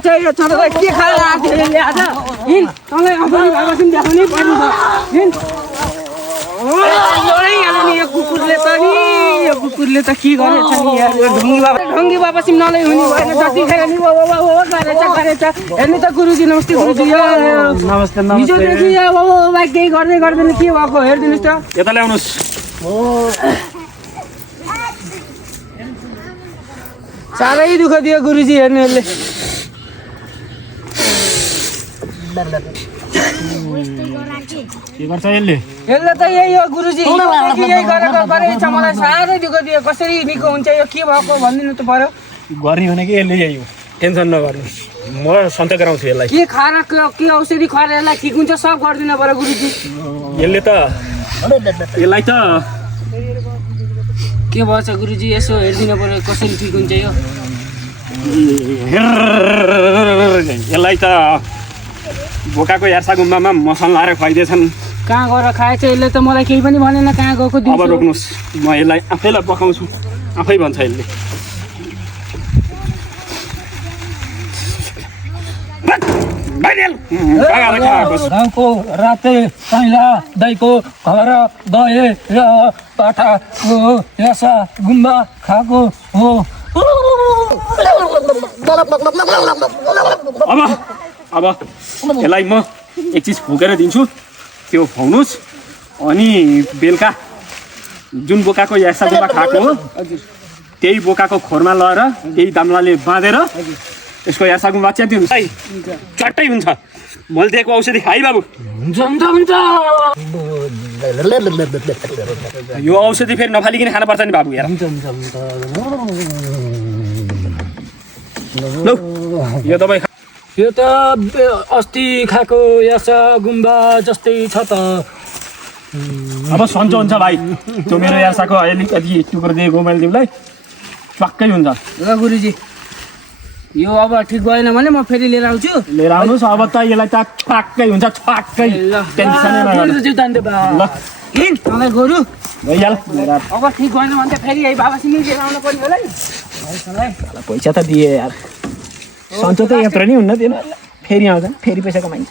चाहियो छोरालाई के खाएर आएको थियो यसले आज हिँड तँलाई अगाडि भएपछि देखाउनै पर्ने छ हिँड यो कुकुरले त नि यो कुकुरले त के गरेछ नि यार यो ढुङ्गी बाबा सिम नलै हुने भएन जति खायो नि गरेछ हेर्नु त गुरुजी नमस्ते गुरुजी नमस्ते हिजोदेखि बाबा केही गर्दै गर्दैन के भएको हेरिदिनुहोस् त यता ल्याउनुहोस् साह्रै दुःख दियो गुरुजी हेर्नु यसले के गर्छ यसले त यही हो गुरुजी यही गरेछ मलाई साह्रै दुःख दियो कसरी निको हुन्छ यो के भएको भनिदिनु त पर्यो गर्ने भनेको यसले यही हो टेन्सन नगर्नु म सन्चै गराउँछु यसलाई के खाएर के औषधि खुवाएर यसलाई ठिक हुन्छ सब गरिदिनु पर्यो गुरुजी यसले त यसलाई त के भएछ गुरुजी यसो हेरिदिनु पर्यो कसरी ठिक हुन्छ यो यसलाई त बोकाको यार्सा गुम्बामा मसन लाएर खुवाइदिएछन् कहाँ गएर खाएछ यसले त मलाई केही पनि भनेन कहाँ गएको अब रोक्नुहोस् म यसलाई आफैलाई पकाउँछु आफै भन्छ यसले गाउँको राते पहिला दाइको घर गए र पाठाको यासा गुम्बा खाएको हो अब यसलाई म एक चिज फुकेर दिन्छु त्यो खुवाउनुहोस् अनि बेलुका जुन बोकाको यासा गुम्बा खाएको हो त्यही बोकाको खोरमा लगेर त्यही दाम्लाले बाँधेर यसको यासा गुम्बा च्यातिदिनुहोस् है चट्टै हुन्छ मैले दिएको औषधि खाइ बाबु हुन्छ यो औषधि फेरि नफालिकन खानुपर्छ नि बाबु यार लौ यो दबाई यो त अस्ति खाएको यासा गुम्बा जस्तै छ त अब सन्चो हुन्छ भाइ त्यो मेरो यासाको अलिकति टुक्रो दिएको मैले तिमीलाई चक्कै हुन्छ ल गुरुजी यो अब ठिक भएन भने म फेरि लिएर आउँछु लिएर आउनुहोस् अब त यसलाई त छक्कै हुन्छ छक्कै टेन्सनै नगर्नु ल हिँड तँलाई गोरु भइहाल अब ठिक भएन भने त फेरि यही बाबासित लिएर आउनु पर्ने होला नि पैसा त दिए यार सन्चो त यत्रो नि हुन्न दिनु फेरि आउँछ फेरि पैसा कमाइन्छ